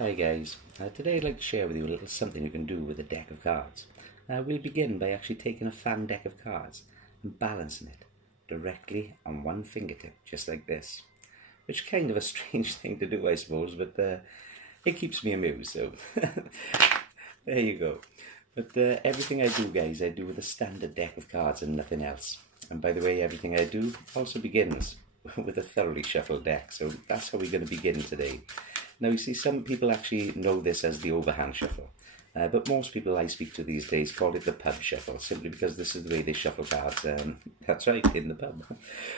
Hi guys, today I'd like to share with you a little something you can do with a deck of cards. We'll begin by actually taking a fan deck of cards and balancing it directly on one fingertip, just like this. Which is kind of a strange thing to do, I suppose, but it keeps me amused, so there you go. But everything I do, guys, I do with a standard deck of cards and nothing else. And by the way, everything I do also begins with a thoroughly shuffled deck, so that's how we're going to begin today. Now, you see, some people actually know this as the overhand shuffle, but most people I speak to these days call it the pub shuffle, simply because this is the way they shuffle cards. That's right, in the pub.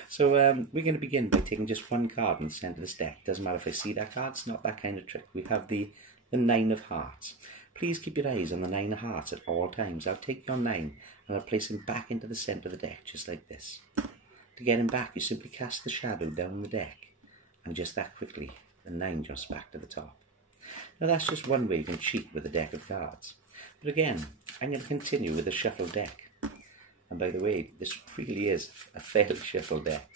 So we're going to begin by taking just one card in the centre of this deck. Doesn't matter if I see that card, it's not that kind of trick. We have the Nine of Hearts. Please keep your eyes on the Nine of Hearts at all times. I'll take your 9 and I'll place him back into the centre of the deck, just like this. To get him back, you simply cast the shadow down the deck, and just that quickly, the 9 jumps back to the top. Now that's just one way you can cheat with a deck of cards. But again, I'm going to continue with the shuffled deck. And by the way, this really is a fairly shuffled deck.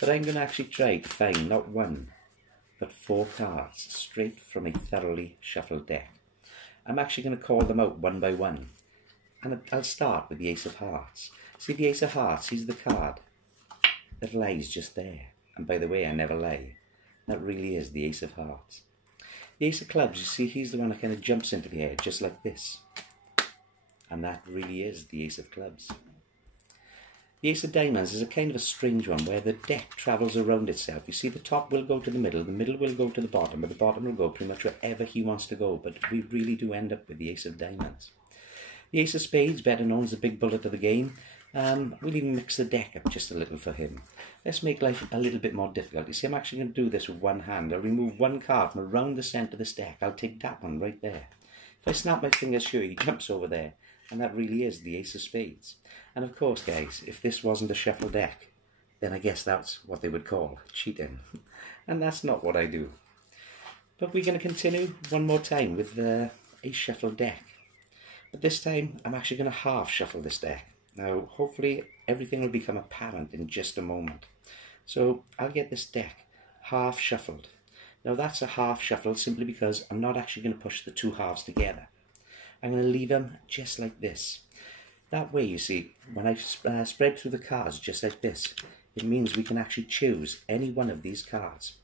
But I'm going to actually try to find not one, but 4 cards straight from a thoroughly shuffled deck. I'm actually going to call them out one by one. And I'll start with the Ace of Hearts. See, the Ace of Hearts, he's the card that lies just there. And by the way, I never lie. That really is the Ace of Hearts. The Ace of Clubs, you see, he's the one that kind of jumps into the air, just like this. And that really is the Ace of Clubs. The Ace of Diamonds is a kind of a strange one, where the deck travels around itself. You see, the top will go to the middle will go to the bottom, but the bottom will go pretty much wherever he wants to go. But we really do end up with the Ace of Diamonds. The Ace of Spades, better known as the big bullet of the game, we'll even mix the deck up just a little for him. Let's make life a little bit more difficult. You see, I'm actually going to do this with one hand. I'll remove one card from around the centre of this deck. I'll take that one right there. If I snap my fingers, sure, he jumps over there. And that really is the Ace of Spades. And of course, guys, if this wasn't a shuffle deck, then I guess that's what they would call cheating. And that's not what I do. But we're going to continue one more time with a shuffle deck. But this time, I'm actually going to half shuffle this deck. Now, hopefully, everything will become apparent in just a moment. So, I'll get this deck half shuffled. Now, that's a half shuffle simply because I'm not actually going to push the 2 halves together. I'm going to leave them just like this. That way, you see, when I spread through the cards just like this, it means we can actually choose any one of these cards.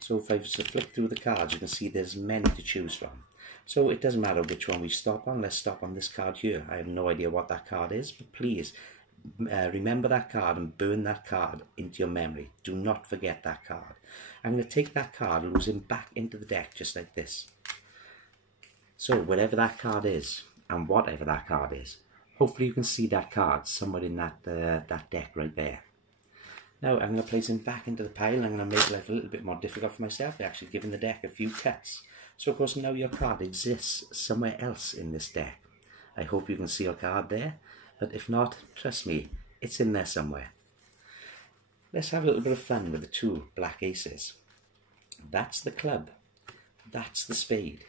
So, if I flick through the cards, you can see there's many to choose from. So it doesn't matter which one we stop on. Let's stop on this card here. I have no idea what that card is, but please remember that card and burn that card into your memory. Do not forget that card. I'm going to take that card and lose him back into the deck just like this. So whatever that card is, and whatever that card is, hopefully you can see that card somewhere in that deck right there. Now I'm going to place him back into the pile. I'm going to make life a little bit more difficult for myself by actually giving the deck a few cuts. So of course now your card exists somewhere else in this deck. I hope you can see your card there, but if not, trust me, it's in there somewhere. Let's have a little bit of fun with the 2 black aces. That's the club, that's the spade,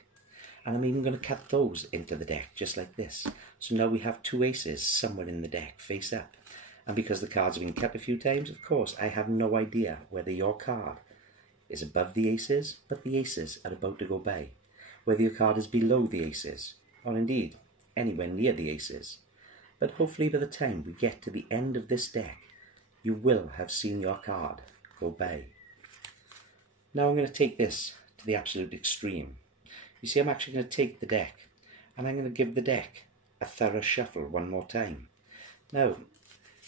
and I'm even going to cut those into the deck just like this. So now we have 2 aces somewhere in the deck face up, and because the cards have been cut a few times, of course I have no idea whether your card is above the aces, but the aces are about to go by. Whether your card is below the aces, or indeed anywhere near the aces. But hopefully by the time we get to the end of this deck, you will have seen your card go by. Now I'm going to take this to the absolute extreme. You see, I'm actually going to take the deck, and I'm going to give the deck a thorough shuffle one more time. Now,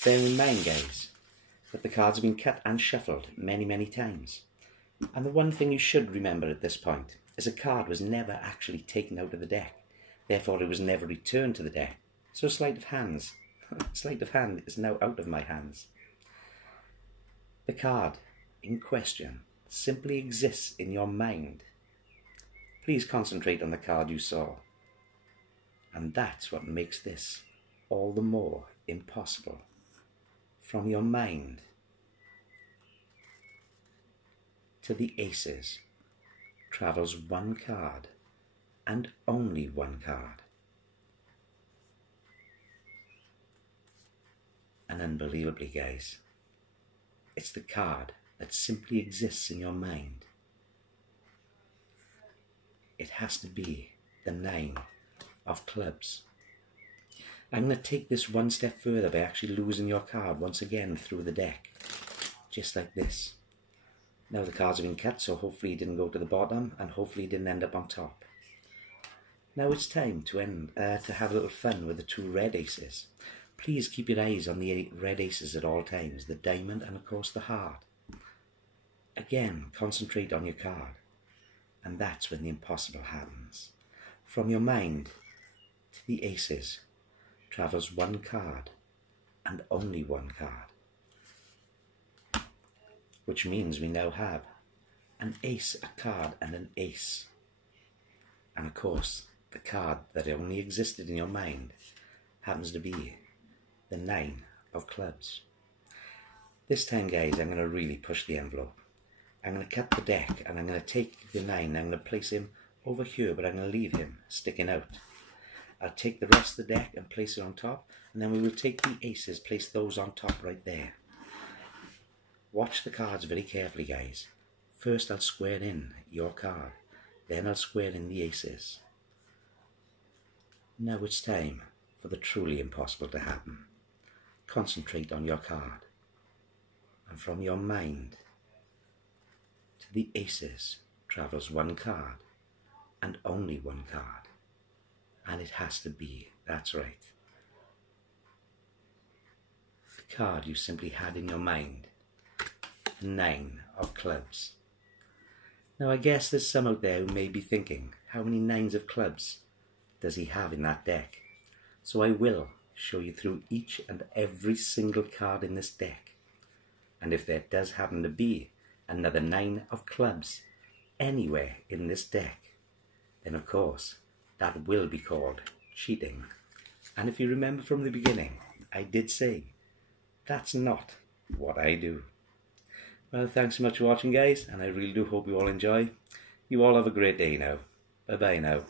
bear in mind, guys, that the cards have been cut and shuffled many, many times. And the one thing you should remember at this point is a card was never actually taken out of the deck. Therefore, it was never returned to the deck. So sleight of hand is now out of my hands. The card in question simply exists in your mind. Please concentrate on the card you saw. And that's what makes this all the more impossible. From your mind to the aces travels one card, and only one card. And unbelievably, guys, it's the card that simply exists in your mind. it has to be the 9 of clubs. I'm going to take this one step further by actually losing your card once again through the deck, just like this. Now the cards have been cut, so hopefully he didn't go to the bottom, and hopefully he didn't end up on top. Now it's time to have a little fun with the 2 red aces. Please keep your eyes on the red aces at all times, the diamond and of course the heart. Again, concentrate on your card, and that's when the impossible happens. From your mind to the aces travels 1 card, and only 1 card. Which means we now have an ace, a card, and an ace. And of course, the card that only existed in your mind happens to be the 9 of clubs. This time, guys, I'm going to really push the envelope. I'm going to cut the deck, and I'm going to take the 9, I'm going to place him over here, but I'm going to leave him sticking out. I'll take the rest of the deck and place it on top, and then we will take the aces, place those on top right there. Watch the cards very carefully, guys. First I'll square in your card, then I'll square in the aces. Now it's time for the truly impossible to happen. Concentrate on your card, and from your mind to the aces travels 1 card, and only 1 card. And it has to be, that's right, the card you simply had in your mind. 9 of clubs. Now I guess there's some out there who may be thinking, how many 9s of clubs does he have in that deck? So I will show you through each and every single card in this deck. And if there does happen to be another 9 of clubs anywhere in this deck, then of course that will be called cheating. And if you remember from the beginning, I did say that's not what I do. Well, thanks so much for watching, guys, and I really do hope you all enjoy. You all have a great day now. Bye-bye now.